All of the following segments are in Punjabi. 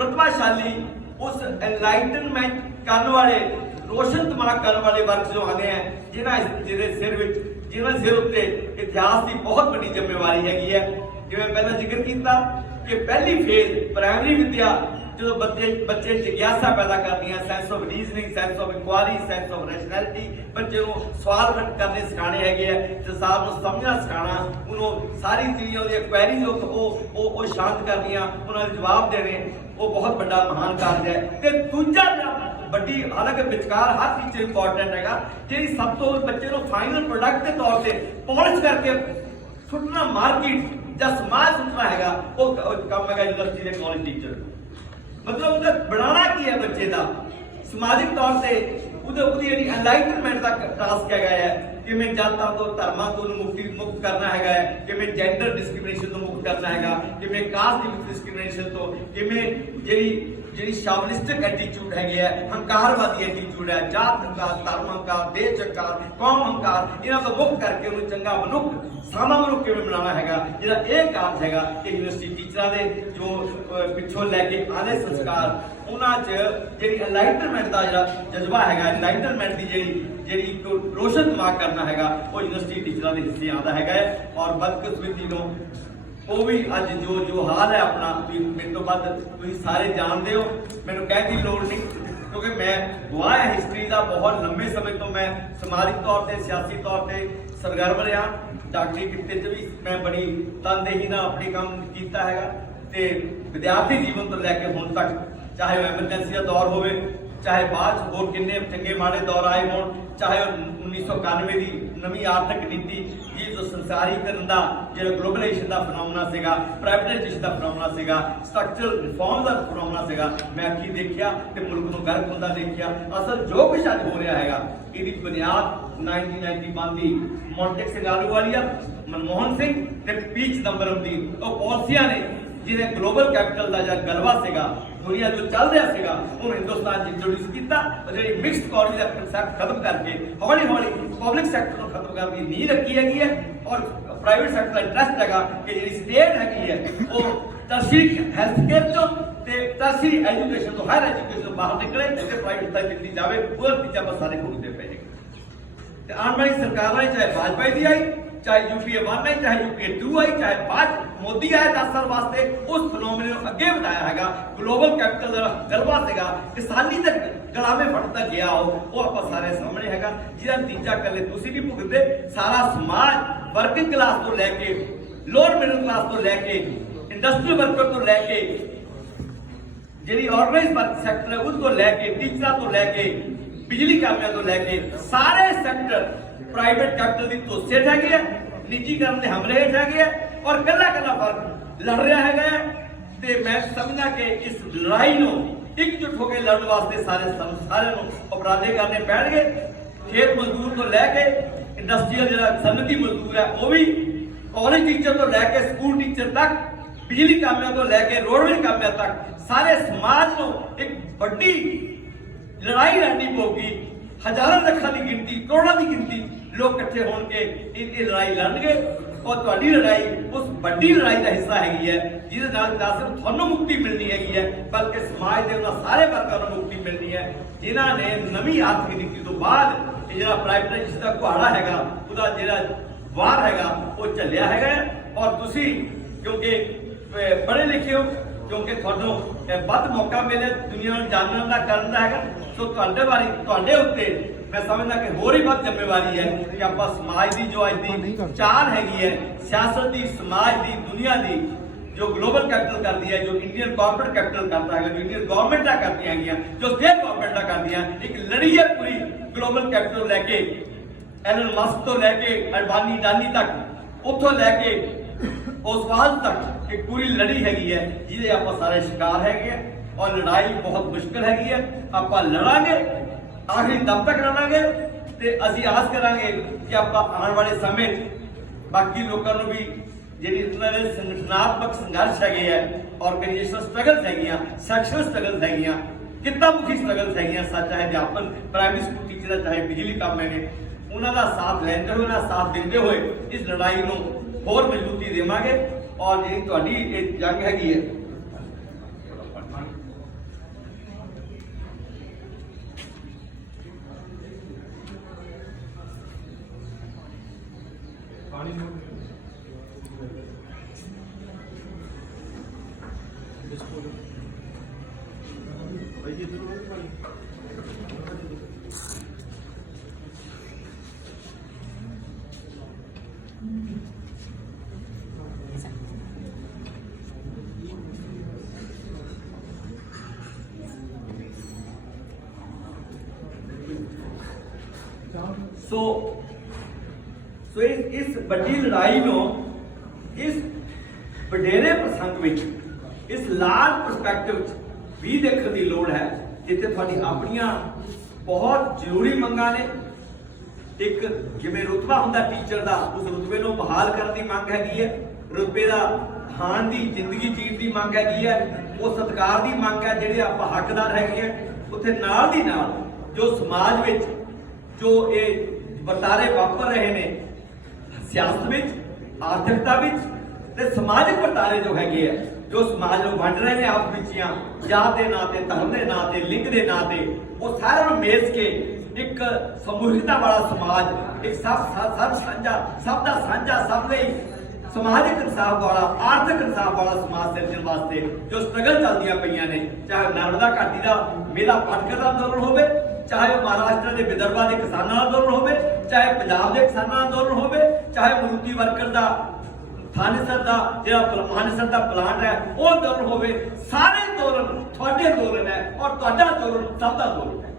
ਪ੍ਰਤਿਭਾਸ਼ਾਲੀ ਉਸ ਐਨਲਾਈਟਨਮੈਂਟ ਕਰਨ ਵਾਲੇ, ਰੋਸ਼ਨ ਦਿਮਾਗ ਕਰਨ ਵਾਲੇ ਵਰਗ ਜੋ ਆਨੇ ਆ, ਜਿਨ੍ਹਾਂ ਜਿਹਦੇ ਸਿਰ ਵਿੱਚ, ਜਿਹਨਾਂ ਸਿਰ ਉੱਤੇ ਇਤਿਹਾਸ ਦੀ ਬਹੁਤ ਵੱਡੀ ਜ਼ਿੰਮੇਵਾਰੀ ਹੈਗੀ ਹੈ। ਜਿਵੇਂ ਪਹਿਲਾਂ ਜ਼ਿਕਰ ਕੀਤਾ ਕਿ ਪਹਿਲੀ ਫੇਜ਼ ਪ੍ਰਾਇਮਰੀ ਵਿਦਿਆ ਜਦੋਂ ਬੱਚੇ ਬੱਚੇ ਜਿਗਿਆਸਾ ਪੈਦਾ ਕਰਦੀਆਂ sense of reasoning sense of inquiry sense of rationality ਬੱਚੇ ਨੂੰ ਸਵਾਲ ਹੱਲ ਕਰਨੇ ਸਿਖਾਣੇ ਹੈਗੇ ਆ, ਤੇ ਸਾਹਿਬ ਨੂੰ ਸਮਝਣਾ ਸਿਖਾਣਾ ਉਹਨੂੰ ਸਾਰੀ ਜਿਹੜੀਆਂ ਉਹਦੀਆਂ ਕੁਐਰੀਜ਼ ਉਹ ਉਹ ਉਹ ਸ਼ਾਂਤ ਕਰਨੀਆਂ ਉਹਨਾਂ ਦੇ ਜਵਾਬ ਦੇਣੇ, ਉਹ ਬਹੁਤ ਵੱਡਾ ਮਹਾਨ ਕਾਰਜ ਹੈ। ਤੇ ਦੂਜਾ ਜਿਹੜਾ ਵੱਡੀ ਹਾਲਾਂਕਿ ਵਿਚਕਾਰ ਹਰ ਟੀਚਰ ਇੰਪੋਰਟੈਂਟ ਹੈਗਾ, ਜਿਹੜੀ ਸਭ ਤੋਂ ਬੱਚੇ ਨੂੰ ਫਾਈਨਲ ਪ੍ਰੋਡਕਟ ਦੇ ਤੌਰ ਤੇ ਪੋਲਿਸ਼ ਕਰਕੇ ਸੁੱਟਣਾ ਮਾਰਕੀਟ ਜਾਂ ਸਮਾਜ ਸੁੱਟਣਾ ਹੈਗਾ, ਉਹ ਉਹ ਕੰਮ ਹੈਗਾ ਯੂਨੀਵਰਸਿਟੀ ਦੇ ਕਾਲਜ ਟੀਚਰ ਮਤਲਬ ਉਹਦਾ ਬਣਾਉਣਾ ਕੀ ਹੈ ਬੱਚੇ ਦਾ? ਸਮਾਜਿਕ ਤੌਰ ਤੇ ਉਹਦੇ ਉਹਦੀ ਜਿਹੜੀ ਐਨਲਾਈਟਨਮੈਂਟ ਦਾ ਟਾਸਕ ਹੈਗਾ ਹੈ, ਕਿਵੇਂ ਜਾਤਾਂ ਤੋਂ, ਧਰਮਾਂ ਤੋਂ ਮੁਕਤੀ, ਮੁਕਤ ਕਰਨਾ ਹੈਗਾ ਹੈ, ਕਿਵੇਂ ਜੈਂਡਰ ਡਿਸਕ੍ਰਿਮੀਨੇਸ਼ਨ ਤੋਂ ਮੁਕਤ ਕਰਨਾ ਹੈਗਾ, ਕਿਵੇਂ ਕਾਸਟ ਦੀ ਡਿਸਕ੍ਰਿਮੀਨੇਸ਼ਨ ਤੋਂ, ਕਿਵੇਂ ਜਿਹੜੀ ਜਿਹੜੀ ਸ਼ਾਵਲਿਸਟਿਕ ਐਟੀਟਿਊਡ ਹੈਗੀ ਹੈ, ਹੰਕਾਰਵਾਦੀ ਐਟੀਟਿਊਡ ਹੈ, ਜਾਤ ਹੰਕਾਰ, ਧਰਮ ਹੰਕਾਰ, ਦੇਸ਼ ਹੰਕਾਰ, ਕੌਮ ਹੰਕਾਰ, ਇਹਨਾਂ ਤੋਂ ਮੁਕਤ ਕਰਕੇ ਉਹਨੂੰ ਚੰਗਾ ਮਨੁੱਖ, ਸਾਮਾ ਮਨੁੱਖ ਕਿਵੇਂ ਬਣਾਉਣਾ ਹੈਗਾ? ਜਿਹੜਾ ਇਹ ਕਾਰਜ ਹੈਗਾ ਕਿ ਯੂਨੀਵਰਸਿਟੀ ਟੀਚਰਾਂ ਦੇ ਜੋ ਪਿੱਛੋਂ ਲੈ ਕੇ ਆਲੇ ਸੰਸਕਾਰ, ਉਹਨਾਂ 'ਚ ਜਿਹੜੀ ਐਨਲਾਈਟਨਮੈਂਟ ਦਾ ਜਿਹੜਾ ਜਜ਼ਬਾ ਹੈਗਾ ਐਨਲਾਈਟਨਮੈਂਟ ਦੀ ਜਿਹੜੀ ਜਿਹੜੀ ਇੱਕ ਰੋਸ਼ਨ ਦਿਮਾਗ ਕਰਨਾ ਹੈਗਾ, ਉਹ ਯੂਨੀਵਰਸਿਟੀ ਟੀਚਰਾਂ ਦੇ ਹਿੱਸੇ ਆਉਂਦਾ ਹੈਗਾ ਹੈ। ਔਰ ਬਦਕਿਸਮਤੀ ਨੂੰ ਉਹ ਵੀ ਅੱਜ ਜੋ ਜੋ ਹਾਲ ਹੈ ਆਪਣਾ ਤੁਸੀਂ ਮੇਰੇ ਤੋਂ ਵੱਧ ਤੁਸੀਂ ਸਾਰੇ ਜਾਣਦੇ ਹੋ। ਮੈਨੂੰ ਕਹਿਣ ਦੀ ਲੋੜ ਨਹੀਂ, ਕਿਉਂਕਿ ਮੈਂ ਗਵਾਹ ਹੈ ਹਿਸਟਰੀ ਦਾ ਬਹੁਤ ਲੰਮੇ ਸਮੇਂ ਤੋਂ ਮੈਂ ਸਮਾਜਿਕ ਤੌਰ ਤੇ, ਸਿਆਸੀ ਤੌਰ ਤੇ ਸਰਗਰਮ ਰਿਹਾ। ਡਾਕਟਰੀ ਕਿੱਤੇ 'ਚ ਵੀ ਮੈਂ ਬੜੀ ਤਨਦੇਹੀ ਨਾਲ ਆਪਣੇ ਕੰਮ ਕੀਤਾ ਹੈਗਾ ਤੇ ਵਿਦਿਆਰਥੀ ਜੀਵਨ ਤੋਂ ਲੈ ਕੇ ਹੁਣ ਤੱਕ, ਚਾਹੇ ਉਹ ਐਮਰਜੈਂਸੀ ਦਾ ਦੌਰ ਹੋਵੇ, ਚਾਹੇ ਬਾਅਦ 'ਚ ਹੋਰ ਕਿੰਨੇ ਚੰਗੇ ਮਾੜੇ ਦੌਰ ਆਏ ਹੋਣ, ਚਾਹੇ ਉਹ 1991 ਦੀ ਨਵੀਂ ਆਰਥਿਕ ਨੀਤੀ ਜੀ ਜੋ ਸੰਸਾਰੀਕਰਨ ਦਾ ਜਿਹੜਾ ਗਲੋਬਲਾਈਜੇਸ਼ਨ ਦਾ ਫੈਨੋਮਨਾ ਸੀਗਾ, ਪ੍ਰਾਈਵੇਟਾਈਜੇਸ਼ਨ ਦਾ ਫੈਨੋਮਨਾ ਸੀਗਾ, ਸਟਰਕਚਰਲ ਰਿਫਾਰਮ ਦਾ ਫੈਨੋਮਨਾ ਸੀਗਾ, ਮੈਂ ਅੱਖੀ ਦੇਖਿਆ ਤੇ ਮੁਲਕ ਨੂੰ ਗਰਕ ਹੁੰਦਾ ਦੇਖਿਆ, ਅਸਲ ਜੋ ਕੁਝ ਅੱਜ ਹੋ ਰਿਹਾ ਹੈਗਾ, ਇਹਦੀ ਬੁਨਿਆਦ 1991 ਦੀ ਮੌਂਟੇਕ ਸਿੰਘ ਆਲੂਵਾਲੀਆ, ਮਨਮੋਹਨ ਸਿੰਘ ਤੇ ਪੀ ਚਿਦੰਬਰਮ ਦੀ, ਉਹ ਪਾਲਿਸੀਆਂ ਨੇ, ਜਿਹਨੇ ਗਲੋਬਲ ਕੈਪੀਟਲ ਦਾ ਜਿਹੜਾ ਗਲਵਾ ਸੀਗਾ ਦੁਨੀਆ ਜੋ ਚੱਲ ਰਿਹਾ ਸੀਗਾ, ਉਹਨੂੰ ਹਿੰਦੁਸਤਾਨ 'ਚ ਇੰਟਰੋਡਿਊਸ ਕੀਤਾ, ਉਹ ਜਿਹੜੀ ਮਿਕਸਡ ਇਕਨੋਮੀ ਦਾ ਕਨਸੈਪਟ ਖਤਮ ਕਰਕੇ ਹੌਲੀ ਹੌਲੀ ਪਬਲਿਕ ਸੈਕਟਰ ਨੂੰ ਖਤਮ ਕਰਨ ਦੀ ਨੀਂਹ ਰੱਖੀ ਹੈਗੀ ਹੈ ਔਰ ਪ੍ਰਾਈਵੇਟ ਸੈਕਟਰ ਦਾ ਇੰਟਰਸਟ ਹੈਗਾ ਕਿ ਜਿਹੜੀ ਸਟੇਟ ਹੈਗੀ ਹੈ, ਉਹ ਤਰਸ਼ੀਕ ਹੈਲਥ ਕੇਅਰ ਤੋਂ ਤੇ ਤਰਸ਼ੀ ਐਜੂਕੇਸ਼ਨ ਤੋਂ ਹਾਇਰ ਐਜੂਕੇਸ਼ਨ ਤੋਂ ਬਾਹਰ ਨਿਕਲੇ ਤੇ ਪ੍ਰਾਈਵੇਟ ਤੱਕ ਦਿੱਤੀ ਜਾਵੇ ਉਹ ਪਿੱਛੇ ਆਪਾਂ ਸਾਰੇ ਭੁਗਤਦੇ ਪਏ ਹੈਗੇ। ਤੇ ਆਉਣ ਵਾਲੀ ਸਰਕਾਰਾਂ ਚਾਹੇ ਭਾਜਪਾ ਦੀ ਆਈ ਚਾਹੇ ਯੂਪੀਏ 1 ਆਈ ਚਾਹੇ ਯੂਪੀਏ 2 ਆਈ ਚਾਹੇ ਬਾਅਦ ਮੋਦੀ ਆਇਆ 10 ਸਾਲ ਵਾਸਤੇ ਉਸ ਫੈਨੋਮੀਨਨ ਨੂੰ ਅੱਗੇ ਵਧਾਇਆ ਹੈਗਾ ਗਲੋਬਲ ਕੈਪੀਟਲ ਦਾ ਗਲਬਾ ਸੀਗਾ ਕਿਸਾਨੀ ਤੱਕ ਗਲਾਵੇਂ ਫੜਦਾ ਗਿਆ ਉਹ ਉਹ ਆਪਾਂ ਸਾਰੇ ਸਾਹਮਣੇ ਹੈਗਾ ਜਿਹਦਾ ਨਤੀਜਾ ਕੱਲੇ ਤੁਸੀਂ ਵੀ ਭੁਗਤਦੇ ਸਾਰਾ ਸਮਾਜ ਵਰਕਿੰਗ ਕਲਾਸ ਤੋਂ ਲੈ ਕੇ ਲੋਅਰ ਮਿਡਲ ਕਲਾਸ ਤੋਂ ਲੈ ਕੇ ਇੰਡਸਟਰੀਅਲ ਵਰਕਰ ਤੋਂ ਲੈ ਕੇ ਜਿਹੜੀ ਆਰਗੇਨਾਈਜ਼ ਵਰਕ ਸੈਕਟਰ ਹੈ ਉਸ ਤੋਂ ਲੈ ਕੇ ਟੀਚਰਾਂ ਤੋਂ ਲੈ ਕੇ ਬਿਜਲੀ ਕਾਮਿਆਂ ਤੋਂ ਲੈ ਕੇ ਸਾਰੇ ਸੈਕਟਰ ਪ੍ਰਾਈਵੇਟ ਕੈਪੀਟਲ ਦੀ ਤੋਸੇ ਹੈਗੇ ਹੈ ਨਿੱਜੀਕਰਨ ਦੇ ਹਮਲੇ ਹੇਠ ਹੈਗੇ ਹੈ ਔਰ ਕੱਲਾ ਕੱਲਾ ਫ਼ਰਕ ਲੜ ਰਿਹਾ ਹੈਗਾ ਹੈ। ਤੇ ਮੈਂ ਸਮਝਦਾ ਕਿ ਇਸ ਲੜਾਈ ਨੂੰ ਇਕਜੁੱਟ ਹੋ ਕੇ ਲੜਨ ਵਾਸਤੇ ਸਾਰੇ ਸਾਰਿਆਂ ਨੂੰ ਉਪਰਾਲੇ ਕਰਨੇ ਪੈਣਗੇ ਖੇਤ ਮਜ਼ਦੂਰ ਤੋਂ ਲੈ ਕੇ ਇੰਡਸਟਰੀਅਲ ਜਿਹੜਾ ਸਨਅਤੀ ਮਜ਼ਦੂਰ ਹੈ, ਉਹ ਵੀ ਕਾਲਜ ਟੀਚਰ ਤੋਂ ਲੈ ਕੇ ਸਕੂਲ ਟੀਚਰ ਤੱਕ, ਬਿਜਲੀ ਕਾਮਿਆਂ ਤੋਂ ਲੈ ਕੇ ਰੋਡਵੇਜ਼ ਕਾਮਿਆਂ ਤੱਕ, ਸਾਰੇ ਸਮਾਜ ਨੂੰ ਇੱਕ ਵੱਡੀ ਲੜਾਈ ਲੜਨੀ ਪਊਗੀ ਹਜ਼ਾਰਾਂ ਲੱਖਾਂ ਦੀ ਗਿਣਤੀ, ਕਰੋੜਾਂ ਦੀ ਗਿਣਤੀ ਲੋਕ ਇਕੱਠੇ ਹੋਣ ਕੇ ਇਹ ਇਹ ਲੜਾਈ ਲੜਨਗੇ। ਔਰ ਤੁਹਾਡੀ ਲੜਾਈ, ਉਸ ਵੱਡੀ ਲੜਾਈ ਦਾ ਹਿੱਸਾ ਹੈਗੀ ਹੈ, ਜਿਹਦੇ ਨਾਲ ਨਾ ਸਿਰਫ ਤੁਹਾਨੂੰ ਮੁਕਤੀ ਮਿਲਣੀ ਹੈਗੀ ਹੈ, ਬਲਕਿ ਸਮਾਜ ਦੇ ਉਹਨਾਂ ਸਾਰੇ ਵਰਗਾਂ ਨੂੰ ਮੁਕਤੀ ਮਿਲਣੀ ਹੈ, ਜਿਨ੍ਹਾਂ ਨੇ ਨਵੀਂ ਆਰਥਿਕ ਨੀਤੀ ਤੋਂ ਬਾਅਦ ਇਹ ਜਿਹੜਾ ਪ੍ਰਾਈਵੇਟਾਈਜੇਸ਼ਨ ਦਾ ਕੁਹਾੜਾ ਹੈਗਾ, ਉਹਦਾ ਜਿਹੜਾ ਵਾਰ ਹੈਗਾ, ਉਹ ਚੱਲਿਆ ਹੈਗਾ ਔਰ ਤੁਸੀਂ, ਕਿਉਂਕਿ ਪੜ੍ਹੇ ਲਿਖੇ ਹੋ ਕਿਉਂਕਿ ਤੁਹਾਨੂੰ ਵੱਧ ਮੌਕਾ ਮਿਲੇ ਦੁਨੀਆ ਨੂੰ ਜਾਣਨ ਦਾ ਕਰਨ ਦਾ ਹੈਗਾ। ਸੋ ਤੁਹਾਡੇ ਵਾਰੀ ਤੁਹਾਡੇ ਉੱਤੇ ਮੈਂ ਸਮਝਦਾ ਕਿ ਹੋਰ ਹੀ ਵੱਧ ਜ਼ਿੰਮੇਵਾਰੀ ਹੈ ਕਿ ਆਪਾਂ ਸਮਾਜ ਦੀ ਜੋ ਅੱਜ ਦੀ ਚਾਲ ਹੈਗੀ ਹੈ ਸਿਆਸਤ ਦੀ ਸਮਾਜ ਦੀ ਦੁਨੀਆ ਦੀ ਜੋ ਗਲੋਬਲ ਕੈਪੀਟਲ ਕਰਦੀ ਹੈ ਜੋ ਇੰਡੀਅਨ ਕਾਰਪੋਰੇਟ ਕੈਪੀਟਲ ਕਰਦਾ ਹੈਗਾ ਜੋ ਇੰਡੀਅਨ ਗਵਰਨਮੈਂਟਾਂ ਕਰਦੀਆਂ ਹੈਗੀਆਂ ਜੋ ਸਟੇਟ ਗਵਰਨਮੈਂਟਾਂ ਕਰਦੀਆਂ ਇੱਕ ਲੜੀ ਹੈ ਪੂਰੀ ਗਲੋਬਲ ਕੈਪੀਟਲ ਲੈ ਕੇ ਐਲਨ ਮਸਕ ਤੋਂ ਲੈ ਕੇ ਅਡਵਾਨੀ ਡਾਨੀ ਤੱਕ ਉੱਥੋਂ ਲੈ ਕੇ ਉਸ ਉਸਵਾਲ ਤੱਕ ਇੱਕ ਪੂਰੀ ਲੜੀ ਹੈਗੀ ਹੈ, ਜਿਹਦੇ ਆਪਾਂ ਸਾਰੇ ਸ਼ਿਕਾਰ ਹੈਗੇ ਆ ਔਰ ਲੜਾਈ ਬਹੁਤ ਮੁਸ਼ਕਲ ਹੈਗੀ ਹੈ। ਆਪਾਂ ਲੜਾਂਗੇ, ਆਖਰੀ ਦਮ ਤੱਕ ਲੜਾਂਗੇ ਤੇ ਅਸੀਂ ਆਸ ਕਰਾਂਗੇ ਕਿ ਆਪਾਂ ਆਉਣ ਵਾਲੇ ਸਮੇਂ 'ਚ ਬਾਕੀ ਲੋਕਾਂ ਨੂੰ ਵੀ ਜਿਹੜੀ ਉਹਨਾਂ ਦੇ ਸੰਗਠਨਾਤਮਕ ਸੰਘਰਸ਼ ਹੈਗੇ ਆ ਆਰਗੇਨਾਈਜੇਸ਼ਨ ਸਟਰਗਲਸ ਹੈਗੀਆਂ ਸੈਕਸ਼ਨਲ ਸਟਰਗਲਸ ਹੈਗੀਆਂ ਕਿੱਤਾ ਮੁਖੀ ਸਟਰਗਲਸ ਹੈਗੀਆਂ ਸੱਚ ਚਾਹੇ ਅਧਿਆਪਨ ਪ੍ਰਾਇਮਰੀ ਸਕੂਲ ਟੀਚਰ ਚਾਹੇ ਬਿਜਲੀ ਕੰਮ ਹੈਗੇ, ਉਹਨਾਂ ਦਾ ਸਾਥ ਲੈਂਦੇ ਹੋਏ, ਉਹਨਾਂ ਦਾ ਸਾਥ ਦਿੰਦੇ ਹੋਏ ਇਸ ਲੜਾਈ ਨੂੰ ਹੋਰ ਮਜ਼ਬੂਤੀ ਦੇਵਾਂਗੇ ਔਰ ਜਿਹੜੀ ਤੁਹਾਡੀ ਇਹ ਜੰਗ ਹੈਗੀ ਹੈ Thank you. ਸੋ ਸੋ ਇਸ ਇਸ ਵੱਡੀ ਲੜਾਈ ਨੂੰ ਇਸ ਵਡੇਰੇ ਪ੍ਰਸੰਗ ਵਿੱਚ, ਇਸ ਲਾਰਜ ਪਰਸਪੈਕਟਿਵ ਵਿੱਚ ਵੀ ਦੇਖਣ ਦੀ ਲੋੜ ਹੈ, ਜਿੱਥੇ ਤੁਹਾਡੀ ਆਪਣੀਆਂ ਬਹੁਤ ਜ਼ਰੂਰੀ ਮੰਗਾਂ ਨੇ। ਇੱਕ ਜਿਵੇਂ ਰੁਤਬਾ ਹੁੰਦਾ ਟੀਚਰ ਦਾ, ਉਸ ਰੁਤਬੇ ਨੂੰ ਬਹਾਲ ਕਰਨ ਦੀ ਮੰਗ ਹੈਗੀ ਹੈ। ਰੁਤਬੇ ਦਾ ਖਾਣ ਦੀ, ਜ਼ਿੰਦਗੀ ਜੀਣ ਦੀ ਮੰਗ ਹੈਗੀ ਹੈ। ਉਹ ਸਤਕਾਰ ਦੀ ਮੰਗ ਹੈ, ਜਿਹੜੇ ਆਪਾਂ ਹੱਕਦਾਰ ਹੈਗੇ ਆ ਉੱਥੇ ਨਾਲ ਦੀ ਨਾਲ ਜੋ ਸਮਾਜ ਵਿੱਚ ਜੋ ਇਹ ਵਰਤਾਰੇ ਵਾਪਰ ਰਹੇ ਨੇ। ਸਿਆਸਤ ਵਿੱਚ, ਆਰਥਿਕਤਾ ਵਿੱਚ ਤੇ ਸਮਾਜਿਕ ਵਰਤਾਰੇ ਜੋ ਹੈਗੇ ਆ, ਜੋ ਸਮਾਜ ਨੂੰ ਵੰਡ ਰਹੇ ਨੇ ਆਪ ਵਿੱਚੀਆਂ, ਜਾਤ ਦੇ ਨਾਂ ਤੇ, ਧਰਮ ਦੇ ਨਾਂ ਤੇ, ਲਿੰਗ ਦੇ ਨਾਂ ਤੇ, ਉਹ ਸਾਰਿਆਂ ਨੂੰ ਮੇਜ਼ ਕੇ ਇੱਕ ਸਮੂਹਿਕਤਾ ਵਾਲਾ ਸਮਾਜ, ਇੱਕ ਸਭ ਸਭ ਸਾਂਝਾ, ਸਭ ਦਾ ਸਾਂਝਾ, ਸਭ ਲਈ ਸਮਾਜਿਕ ਇਨਸਾਫ ਵਾਲਾ, ਆਰਥਿਕ ਇਨਸਾਫ ਵਾਲਾ ਸਮਾਜ ਸਿਰਜਣ ਵਾਸਤੇ ਜੋ ਸਟਰਗਲ ਚੱਲਦੀਆਂ ਪਈਆਂ ਨੇ, ਚਾਹੇ ਨਰਮਦਾ ਘਾਟੀ ਦਾ, ਮੇਲਾ ਪਾਟਕਰ ਦਾ ਅੰਦੋਲਨ ਹੋਵੇ ਚਾਹੇ ਉਹ ਮਹਾਰਾਸ਼ਟਰ ਦੇ ਵਿਦਰਭਾ ਦੇ ਕਿਸਾਨਾਂ ਅੰਦੋਲਨ ਹੋਵੇ, ਚਾਹੇ ਪੰਜਾਬ ਦੇ ਕਿਸਾਨਾਂ ਦਾ ਅੰਦੋਲਨ ਹੋਵੇ, ਚਾਹੇ ਮਰੂਤੀ ਵਰਕਰ ਦਾ ਥਾਨੇਸਰ ਦਾ, ਜਿਹੜਾ ਮਾਨਸਰ ਦਾ ਪਲਾਂਟ ਹੈ, ਉਹ ਅੰਦੋਲਨ ਹੋਵੇ, ਸਾਰੇ ਅੰਦੋਲਨ, ਤੁਹਾਡੇ ਅੰਦੋਲਨ ਹੈ ਔਰ ਤੁਹਾਡਾ ਅੰਦੋਲਨ ਸਭ ਦਾ ਅੰਦੋਲਨ ਹੈ।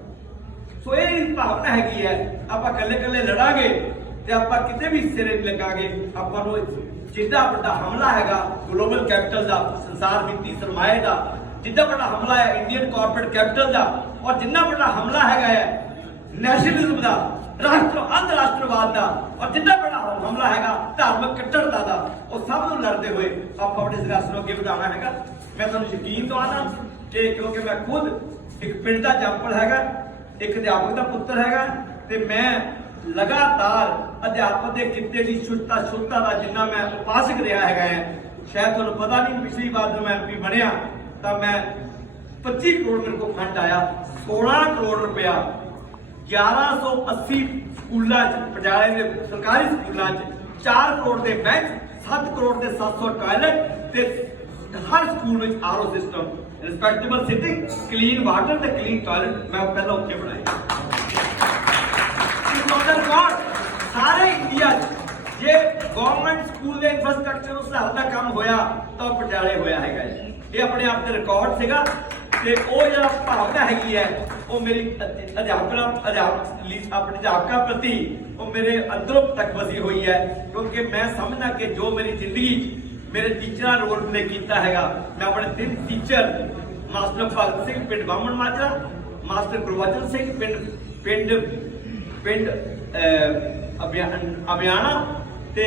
ਸੋ ਇਹ ਭਾਵਨਾ ਹੈਗੀ ਹੈ, ਆਪਾਂ ਇਕੱਲੇ ਇਕੱਲੇ ਲੜਾਂਗੇ ਤੇ ਆਪਾਂ ਕਿਤੇ ਵੀ ਸਿਰੇ ਨਹੀਂ ਲੱਗਾਂਗੇ, ਆਪਾਂ ਨੂੰ ਜਿੱਦਾਂ ਵੱਡਾ ਹਮਲਾ ਹੈਗਾ ਗਲੋਬਲ ਕੈਪੀਟਲ ਦਾ ਸੰਸਾਰ ਵਿੱਤੀ ਸਰਮਾਏ ਦਾ ਜਿੱਦਾਂ ਵੱਡਾ ਹਮਲਾ ਹੈ ਇੰਡੀਅਨ ਕਾਰਪੋਰੇਟ ਕੈਪੀਟਲ ਦਾ ਔਰ ਜਿੰਨਾ ਵੱਡਾ ਹਮਲਾ ਹੈਗਾ ਹੈ ਨੈਸ਼ਨਲਿਜ਼ਮ ਦਾ, ਰਾਸ਼ਟਰ ਅੰਤਰਰਾਸ਼ਟਰਵਾਦ ਦਾ ਔਰ ਜਿੰਨਾ ਵੱਡਾ ਹਮਲਾ ਹੈਗਾ ਧਾਰਮਿਕ ਕੱਟੜਤਾ ਦਾ, ਉਹ ਸਭ ਨੂੰ ਲੜਦੇ ਹੋਏ ਆਪਾਂ ਆਪਣੇ ਸੰਘਰਸ਼ ਨੂੰ ਅੱਗੇ ਵਧਾਉਣਾ ਹੈਗਾ। ਮੈਂ ਤੁਹਾਨੂੰ ਯਕੀਨ ਦਵਾਉਣਾ ਕਿ ਕਿਉਂਕਿ ਮੈਂ ਖੁਦ ਇੱਕ ਪਿੰਡ ਦਾ ਜੰਪਲ ਹੈਗਾ, ਇੱਕ ਅਧਿਆਪਕ ਦਾ ਪੁੱਤਰ ਹੈਗਾ ਤੇ ਮੈਂ ਲਗਾਤਾਰ ਅਧਿਆਪਕ ਦੇ ਕਿੱਤੇ ਦੀ ਸ਼ੁੱਧਤਾ ਸ਼ੁੱਧਤਾ ਦਾ ਜਿੰਨਾ ਮੈਂ ਉਪਾਸਕ ਰਿਹਾ ਹੈਗਾ ਹੈ, ਸ਼ਾਇਦ ਤੁਹਾਨੂੰ ਪਤਾ ਨਹੀਂ ਪਿਛਲੀ ਵਾਰ ਜਦੋਂ ਮੈਂ ਐਮਪੀ ਬਣਿਆ ਤਾਂ ਮੈਂ 25 ਕਰੋੜ ਮੇਰੇ ਕੋਲ ਫੰਡ ਆਇਆ 16 ਕਰੋੜ ਰੁਪਇਆ। 1180 ਸਕੂਲਾਂ 'ਚ, ਪਟਿਆਲੇ ਦੇ ਸਰਕਾਰੀ ਸਕੂਲਾਂ 'ਚ 4 ਕਰੋੜ ਦੇ ਬੈਂਚ 7 ਕਰੋੜ ਦੇ 700 ਟਾਇਲਟ ਤੇ ਹਰ ਸਕੂਲ ਵਿੱਚ RO system respectable sitting clean water ਤੇ ਕਲੀਨ ਟਾਇਲਟ ਮੈਂ ਪਹਿਲਾਂ ਉੱਥੇ ਬਣਾਇਆ ਇਸ ਆਨ ਰਿਕਾਰਡ ਸਾਰੇ ਇੰਡੀਆ 'ਚ, ਜੇ ਗਵਰਨਮੈਂਟ ਸਕੂਲ ਦੇ ਇਨਫਰਾਸਟ੍ਰਕਚਰ ਨੂੰ ਹਾਲ ਦਾ ਕੰਮ ਹੋਇਆ, ਤਾਂ ਉਹ ਪਟਿਆਲੇ ਹੋਇਆ ਹੈਗਾ ਜੀ। ਇਹ ਆਪਣੇ ਆਪ ਤੇ ਰਿਕਾਰਡ ਸੀਗਾ ਤੇ ਉਹ ਜਿਹੜਾ ਭਾਵਨਾ ਹੈਗੀ ਹੈ, ਉਹ ਮੇਰੀ ਅਧਿ- ਅਧਿਆਪਨਾ ਅਧਿਆਪਕ ਲਈ ਆਪਣੇ ਅਧਿਆਪਕਾਂ ਪ੍ਰਤੀ ਉਹ ਮੇਰੇ ਅੰਦਰੋਂ ਤੱਕ ਵਸੀ ਹੋਈ ਹੈ ਕਿਉਂਕਿ ਮੈਂ ਸਮਝਦਾ ਕਿ ਜੋ ਮੇਰੀ ਜ਼ਿੰਦਗੀ ਮੇਰੇ ਟੀਚਰਾਂ ਰੋਲ ਪਲੇ ਕੀਤਾ ਹੈਗਾ, ਮੈਂ ਆਪਣੇ ਤਿੰਨ ਟੀਚਰ ਮਾਸਟਰ ਭਗਤ ਸਿੰਘ, ਪਿੰਡ ਬਾਹਮਣ ਮਾਜਰਾ, ਮਾਸਟਰ ਗੁਰਬਚਨ ਸਿੰਘ, ਪਿੰਡ ਪਿੰਡ ਪਿੰਡ ਅਭਿਆਨ ਅਭਿਆਣਾ ਤੇ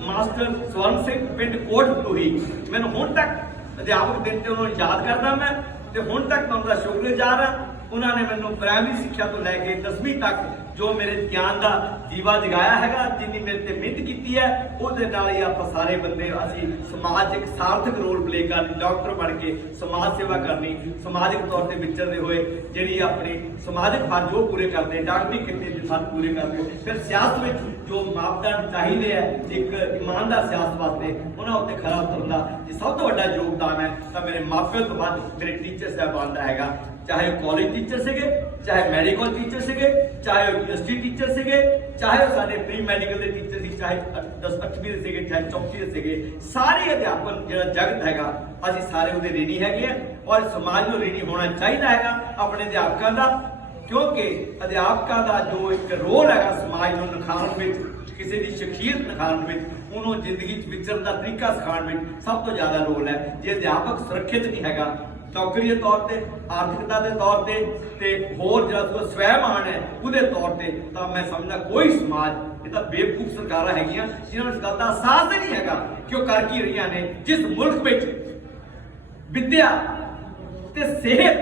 ਮਾਸਟਰ ਸਵਰਨ ਸਿੰਘ, ਪਿੰਡ ਕੋਟ ਕੋਟਪੁਰੀ। ਮੈਨੂੰ ਹੁਣ ਤੱਕ ਅਧਿਆਪਕ ਦਿਨ ਤੇ ਉਹਨਾਂ ਨੂੰ ਯਾਦ ਕਰਦਾ ਮੈਂ ਤੇ ਹੁਣ ਤੱਕ ਮੈਂ ਉਹਨਾਂ ਸ਼ੁਕਰਗੁਜ਼ਾਰ ਹਾਂ। ਉਹਨਾਂ ਨੇ ਮੈਨੂੰ ਪ੍ਰਾਇਮਰੀ ਸਿੱਖਿਆ ਤੋਂ ਲੈ ਕੇ 10ਵੀਂ ਤੱਕ ਜੋ ਮੇਰੇ ਗਿਆਨ ਦਾ ਜੀਵਾ ਜਗਾਇਆ ਹੈਗਾ, ਜਿੰਨੀ ਮੇਰੇ ਤੇ ਮਿਹਨਤ ਕੀਤੀ ਹੈ, ਉਹਦੇ ਨਾਲ ਹੀ ਆਪਾਂ ਸਾਰੇ ਬੰਦੇ, ਅਸੀਂ ਸਮਾਜਿਕ ਸਾਰਥਕ ਰੋਲ ਪਲੇ ਕਰਨੀ ਡਾਕਟਰ ਬਣ ਕੇ ਸਮਾਜ ਸੇਵਾ ਕਰਨੀ, ਸਮਾਜਿਕ ਤੌਰ ਤੇ ਵਿਚਰਦੇ ਹੋਏ ਜਿਹੜੀ ਆਪਣੀ ਸਮਾਜਿਕ ਫਰਜ਼ ਉਹ ਪੂਰੇ ਕਰਦੇ ਡਾਕਟਰੀ ਕਿੱਤੇ ਦੇ ਫਰਜ਼ ਪੂਰੇ ਕਰਦੇ। ਫਿਰ ਸਿਆਸਤ ਵਿੱਚ ਜੋ ਮਾਪਦੰਡ ਚਾਹੀਦੇ ਆ ਇੱਕ ਇਮਾਨਦਾਰ ਸਿਆਸਤ ਵਾਸਤੇ ਉਹਨਾਂ ਉੱਤੇ ਖਰਾ ਉਤਰਨ ਦਾ ਜੇ ਸਭ ਤੋਂ ਵੱਡਾ ਯੋਗਦਾਨ ਹੈ, ਤਾਂ ਮੇਰੇ ਮਾਪਿਆਂ ਤੋਂ ਬਾਅਦ ਮੇਰੇ ਟੀਚਰ ਸਾਹਿਬਾਨ ਦਾ ਹੈਗਾ। ਚਾਹੇ ਉਹ ਕਾਲਜ ਟੀਚਰ ਸੀਗੇ ਚਾਹੇ ਮੈਡੀਕਲ ਟੀਚਰ ਸੀਗੇ ਚਾਹੇ ਉਹ ਯੂਨੀਵਰਸਿਟੀ ਟੀਚਰ ਸੀਗੇ ਚਾਹੇ ਉਹ ਸਾਡੇ ਪ੍ਰੀ ਮੈਡੀਕਲ ਦੇ ਟੀਚਰ ਸੀ ਚਾਹੇ 10 8ਵੀਂ ਦੇ ਸੀਗੇ ਚਾਹੇ 34 ਦੇ ਸੀਗੇ ਸਾਰੇ ਅਧਿਆਪਨ ਜਿਹੜਾ ਜਗਤ ਹੈਗਾ ਅਸੀਂ ਸਾਰੇ ਉਹਦੇ ਰੇਣੀ ਹੈਗੇ ਆ ਔਰ ਸਮਾਜ ਨੂੰ ਰੇਣੀ ਹੋਣਾ ਚਾਹੀਦਾ ਹੈਗਾ ਆਪਣੇ ਅਧਿਆਪਕਾਂ ਦਾ ਕਿਉਂਕਿ ਅਧਿਆਪਕਾਂ ਦਾ ਜੋ ਇੱਕ ਰੋਲ ਹੈਗਾ ਸਮਾਜ ਨੂੰ ਨਿਖਾਰਨ ਵਿੱਚ ਕਿਸੇ ਦੀ ਸ਼ਖਸੀਅਤ ਨਿਖਾਰਨ ਵਿੱਚ ਉਹਨੂੰ ਜ਼ਿੰਦਗੀ 'ਚ ਵਿਚਰਨ ਦਾ ਤਰੀਕਾ ਸਿਖਾਉਣ ਵਿੱਚ ਸਭ ਤੋਂ ਜ਼ਿਆਦਾ ਰੋਲ ਹੈ ਜੇ ਅਧਿਆਪਕ ਸੁਰੱਖਿਅਤ ਨਹੀਂ ਹੈਗਾ ਨੌਕਰੀ ਦੇ ਤੌਰ ਤੇ, ਆਰਥਿਕਤਾ ਦੇ ਤੌਰ ਤੇ ਤੇ ਹੋਰ ਜਿਹੜਾ ਸੋ ਸਵੈਮਾਨ ਹੈ, ਉਹਦੇ ਤੌਰ ਤੇ ਤਾਂ ਮੈਂ ਸਮਝਦਾ ਕੋਈ ਸਮਾਜ, ਇਹ ਤਾਂ ਬੇਵਕੂਫ ਸਰਕਾਰਾਂ ਹੈਗੀਆਂ, ਜਿਨ੍ਹਾਂ ਨੂੰ ਇਸ ਗੱਲ ਦਾ ਅਹਿਸਾਸ ਹੀ ਨਹੀਂ ਹੈਗਾ ਕਿ ਉਹ ਕਰ ਕੀ ਰਹੀਆਂ ਨੇ, ਜਿਸ ਮੁਲਕ ਵਿੱਚ ਵਿਦਿਆ ਤੇ ਸਿਹਤ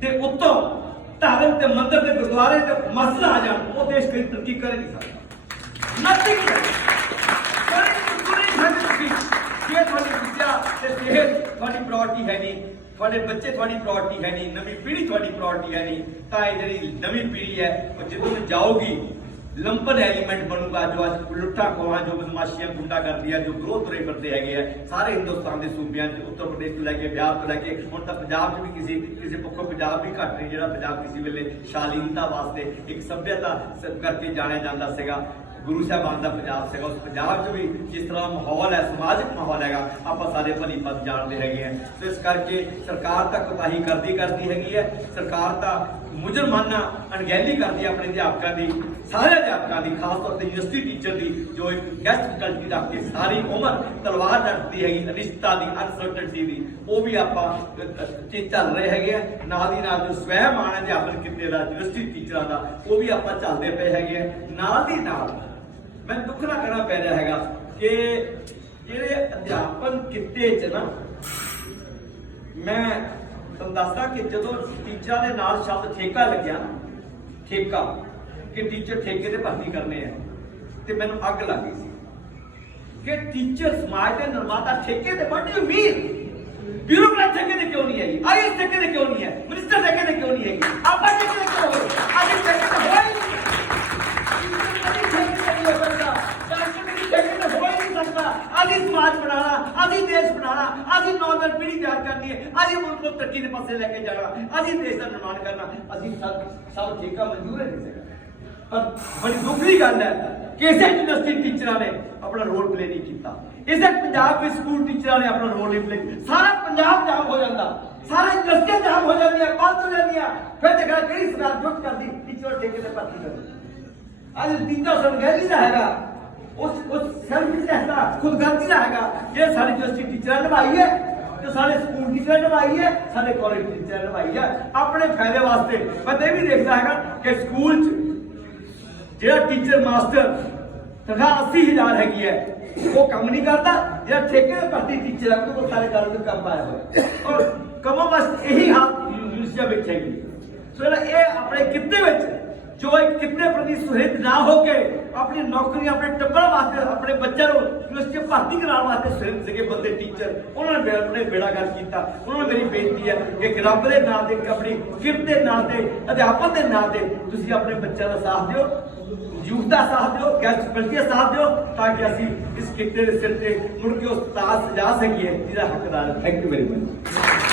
ਦੇ ਉੱਤੋਂ ਧਰਮ ਤੇ ਮੰਦਰ ਤੇ ਗੁਰਦੁਆਰੇ ਤੇ ਮਸਜਿਦ ਆ ਜਾਣ, ਉਹ ਦੇਸ਼ ਕਦੀ ਤਰੱਕੀ ਕਰ ਨਹੀਂ ਸਕਦਾ। ਨਥਿੰਗ ਕੋਈ ਕੋਈ ਸਾਡੇ ਤੁਸੀਂ ਜੇ ਤੁਹਾਡੀ ਵਿਦਿਆ ਤੇ ਸਿਹਤ, ਤੁਹਾਡੀ ਪ੍ਰਾਇੋਰਟੀ ਹੈ ਨਹੀਂ ਤੁਹਾਡੇ ਬੱਚੇ ਤੁਹਾਡੀ ਪ੍ਰਾਇੋਰਟੀ ਹੈ ਨਹੀਂ, ਨਵੀਂ ਪੀੜ੍ਹੀ ਤੁਹਾਡੀ ਪ੍ਰਾਇੋਰਟੀ ਹੈ ਨਹੀਂ, ਤਾਂ ਇਹ ਜਿਹੜੀ ਨਵੀਂ ਪੀੜ੍ਹੀ ਹੈ, ਉਹ ਜਦੋਂ ਜਾਊਗੀ। ਲੰਪਨ ਐਲੀਮੈਂਟ ਬਣੂਗਾ ਜੋ ਅੱਜ ਲੁੱਟਾਂ ਖੋਹਾਂ, ਜੋ ਬਦਮਾਸ਼ੀਆਂ ਗੁੰਡਾ ਕਰਦੀਆਂ ਜੋ ਵਿਰੋਧ ਤੁਰੇ ਕਰਦੇ ਹੈਗੇ ਆ ਸਾਰੇ ਹਿੰਦੁਸਤਾਨ ਦੇ ਸੂਬਿਆਂ 'ਚ, ਉੱਤਰ ਪ੍ਰਦੇਸ਼ ਤੋਂ ਲੈ ਕੇ ਬਿਹਾਰ ਤੋਂ ਲੈ ਕੇ, ਹੁਣ ਤਾਂ ਪੰਜਾਬ 'ਚ ਵੀ ਕਿਸੇ ਕਿਸੇ ਪੱਖੋਂ ਪੰਜਾਬ ਵੀ ਘੱਟ ਨਹੀਂ, ਜਿਹੜਾ ਪੰਜਾਬ ਕਿਸੇ ਵੇਲੇ ਸ਼ਾਲੀਨਤਾ ਵਾਸਤੇ ਇੱਕ ਸੱਭਿਅਤਾ ਕਰਕੇ ਜਾਣਿਆ ਜਾਂਦਾ ਸੀਗਾ। ਗੁਰੂ ਸਾਹਿਬਾਨ ਦਾ ਪੰਜਾਬ ਸੀਗਾ, ਉਸ ਪੰਜਾਬ 'ਚ ਵੀ ਜਿਸ ਤਰ੍ਹਾਂ ਮਾਹੌਲ ਹੈ, ਸਮਾਜਿਕ ਮਾਹੌਲ ਹੈਗਾ, ਆਪਾਂ ਸਾਰੇ ਭਲੀ ਪਤ ਜਾਣਦੇ ਹੈਗੇ ਆ। ਸੋ ਇਸ ਕਰਕੇ ਸਰਕਾਰ ਤਾਂ ਕੋਤਾਹੀ ਕਰਦੀ ਕਰਦੀ ਹੈਗੀ ਹੈ, ਸਰਕਾਰ ਤਾਂ ਮੁਜਰਮਾਨਾ ਅਣਗਹਿਲੀ ਕਰਦੀ ਹੈ ਆਪਣੇ ਅਧਿਆਪਕਾਂ ਦੀ, ਸਾਰੇ ਅਧਿਆਪਕਾਂ ਦੀ, ਖਾਸ ਤੌਰ ਤੇ ਯੂਨੀਵਰਸਿਟੀ ਟੀਚਰ ਦੀ, ਜੋ ਇੱਕ ਗੈਸਟ ਫੈਕਲਟੀ ਰੱਖ ਕੇ ਸਾਰੀ ਉਮਰ ਤਲਵਾਰ ਡਟਦੀ ਹੈਗੀ, ਅਨਿਸ਼ਚਿਤਤਾ ਦੀ ਅਨਸਰਟਨਟੀ ਦੀ, ਉਹ ਵੀ ਆਪਾਂ ਚੇ ਚੱਲ ਰਹੇ ਹੈਗੇ ਆ। ਨਾਲ ਦੀ ਨਾਲ ਜੋ ਸਵੈ ਮਾਣ ਅਧਿਆਪਨ ਕਿਤੇ ਦਾ ਯੂਨੀਵਰਸਿਟੀ ਟੀਚਰਾਂ ਦਾ, ਉਹ ਵੀ ਆਪਾਂ ਚੱਲਦੇ ਪਏ ਹੈਗੇ ਆ। ਨਾਲ ਦੀ ਨਾਲ ਮੈਂ ਦੁੱਖ ਨਾ ਕਹਿਣਾ ਪੈ ਰਿਹਾ ਹੈਗਾ ਕਿ ਜਿਹੜੇ ਅਧਿਆਪਨ ਕਿੱਤੇ 'ਚ ਨਾ, ਮੈਂ ਤੁਹਾਨੂੰ ਦੱਸਦਾ ਕਿ ਜਦੋਂ ਟੀਚਰਾਂ ਦੇ ਨਾਲ ਸ਼ਬਦ ਠੇਕਾ ਲੱਗਿਆ ਨਾ, ਠੇਕਾ, ਕਿ ਟੀਚਰ ਠੇਕੇ ਤੇ ਭਰਤੀ ਕਰਨੇ ਆ, ਤੇ ਮੈਨੂੰ ਅੱਗ ਲੱਗ ਗਈ ਸੀ। ਕਿ ਟੀਚਰ ਸਮਾਜ ਦੇ ਨਿਰਮਾਤਾ ਠੇਕੇ ਤੇ ਬੜੀ ਅਮੀਰ ਬਿਊਰੋਕਰੇਟ ਠੇਕੇ ਤੇ ਕਿਉਂ ਨਹੀਂ ਹੈਗੀ ਆਈਐਸ ਠੇਕੇ ਤੇ ਕਿਉਂ ਨਹੀਂ ਹੈ ਮਿਨਿਸਟਰ ਠੇਕੇ ਤੇ ਕਿਉਂ ਨਹੀਂ ਹੈਗੀ ਆਪਾਂ ਠੇਕੇ ਬਣਾਉਣਾ ਅਸੀਂ ਨੌਜਵਾਨ ਪੀੜ੍ਹੀ ਤਿਆਰ ਕਰਨੀ ਹੈ। ਅਸੀਂ ਮੁਲਕ ਨੂੰ ਤਰੱਕੀ ਦੇ ਪਾਸੇ ਲੈ ਕੇ ਜਾਣਾ। ਅਸੀਂ ਦੇਸ਼ ਦਾ ਨਿਰਮਾਣ ਕਰਨਾ। ਅਸੀਂ ਸਭ ਸਭ ਠੇਕਾ ਮਨਜ਼ੂਰ ਹੈ ਨਹੀਂ ਪਰ ਬੜੀ ਦੁੱਖਦੀ ਗੱਲ ਹੈ ਕਿ ਇਸੇ ਯੂਨੀਵਰਸਿਟੀ ਟੀਚਰਾਂ ਨੇ ਆਪਣਾ ਰੋਲ ਪਲੇ ਨਹੀਂ ਕੀਤਾ। ਇਸੇ ਪੰਜਾਬ ਵਿੱਚ ਸਕੂਲ ਟੀਚਰਾਂ ਨੇ ਆਪਣਾ ਰੋਲ ਨਹੀਂ ਪਲੇ ਸਾਰਾ ਪੰਜਾਬ ਜਾਮ ਹੋ ਜਾਂਦਾ। ਸਾਰੇ ਯੂਨੀਵਰਸਿਟੀਆਂ ਜਾਮ ਹੋ ਜਾਂਦੀਆਂ ਬੰਦ ਹੋ ਜਾਂਦੀਆਂ ਫਿਰ ਦੇਖਣਾ ਕਿਹੜੀ ਸਰਕਾਰ ਜੁੱਟ ਕਰਦੀ ਟੀਚਰ ਠੇਕੇ ਤੇ ਭਰਤੀ ਕਰਦੀ ਅੱਜ ਤੀਜਾ ਸਰਗਰਮੀ ਦਾ ਹੈਗਾ। ਉਸ ਉਸ ਸੈਲਫਿਸ਼ ਦਾ ਖੁਦਗਰਜ਼ੀ ਦਾ ਹੈਗਾ ਜੇ ਸਾਡੀ ਯੂਨੀਵਰਸਿਟੀ ਟੀਚਰਾਂ ਨਿਭਾਈ ਹੈ ਤੇ ਸਾਡੇ ਸਕੂਲ ਟੀਚਰਾਂ ਨਿਭਾਈ ਹੈ ਸਾਡੇ ਕਾਲਜ ਟੀਚਰਾਂ ਨਿਭਾਈ ਹੈ ਆਪਣੇ ਫਾਇਦੇ ਵਾਸਤੇ ਮੈਂ ਤਾਂ ਇਹ ਵੀ ਦੇਖਦਾ ਹੈਗਾ ਕਿ ਸਕੂਲ 'ਚ ਜਿਹੜਾ ਟੀਚਰ ਮਾਸਟਰ ਤਨਖਾਹ 80000 ਹੈਗੀ ਹੈ ਉਹ ਕੰਮ ਨਹੀਂ ਕਰਦਾ ਜਿਹੜਾ ਠੇਕੇ ਤੇ ਭਰਤੀ ਟੀਚਰ ਹੈ ਉਹਦੇ ਕੋਲ ਸਾਰੇ ਕਾਰਨ ਦੇ ਕੰਮ ਆਇਆ ਹੋਇਆ ਔਰ ਕਮੋ ਬਸ ਇਹੀ ਹਾਲ ਯੂਨੀਵਰਸਿਟੀਆਂ ਵਿੱਚ ਹੈਗੀ ਇਹ ਕਿੱਤੇ ਜੋ ਇੱਕ ਪ੍ਰਤੀ ਸੁਹਿਰਦ ਨਾ ਹੋ ਕੇ ਆਪਣੀ ਨੌਕਰੀ, ਆਪਣੇ ਟੱਬਰ ਵਾਸਤੇ, ਆਪਣੇ ਬੱਚਿਆਂ ਨੂੰ ਯੂਨੀਵਰਸਿਟੀ ਭਰਤੀ ਕਰਾਉਣ ਵਾਸਤੇ ਸੁਹਿਰਦ ਸੀਗੇ ਬੰਦੇ ਟੀਚਰ ਉਹਨਾਂ ਨੇ ਆਪਣੇ ਬੇੜਾ ਗੱਲ ਕੀਤਾ। ਉਹਨਾਂ ਨੂੰ ਮੇਰੀ ਬੇਨਤੀ ਹੈ ਕਿ ਰੱਬ ਦੇ ਨਾਂ ਤੇ ਆਪਣੀ ਕਿਰਤ ਦੇ ਨਾਂ ਤੇ, ਅਧਿਆਪਨ ਦੇ ਨਾਂ ਤੇ ਤੁਸੀਂ ਆਪਣੇ ਬੱਚਿਆਂ ਦਾ ਸਾਥ ਦਿਓ, ਯੂਥ ਦਾ ਸਾਥ ਦਿਓ ਗੈਸਟ ਦਾ ਸਾਥ ਦਿਓ, ਤਾਂ ਕਿ ਅਸੀਂ ਇਸ ਕਿੱਤੇ ਦੇ ਸਿਰ ਤੇ ਮੁੜ ਕੇ ਉਸ ਤਾਜ ਸਜਾ ਸਕੀਏ, ਜਿਹਦਾ ਹੱਕਦਾਰ ਥੈਂਕ ਯੂ ਵੈਰੀ ਮਚ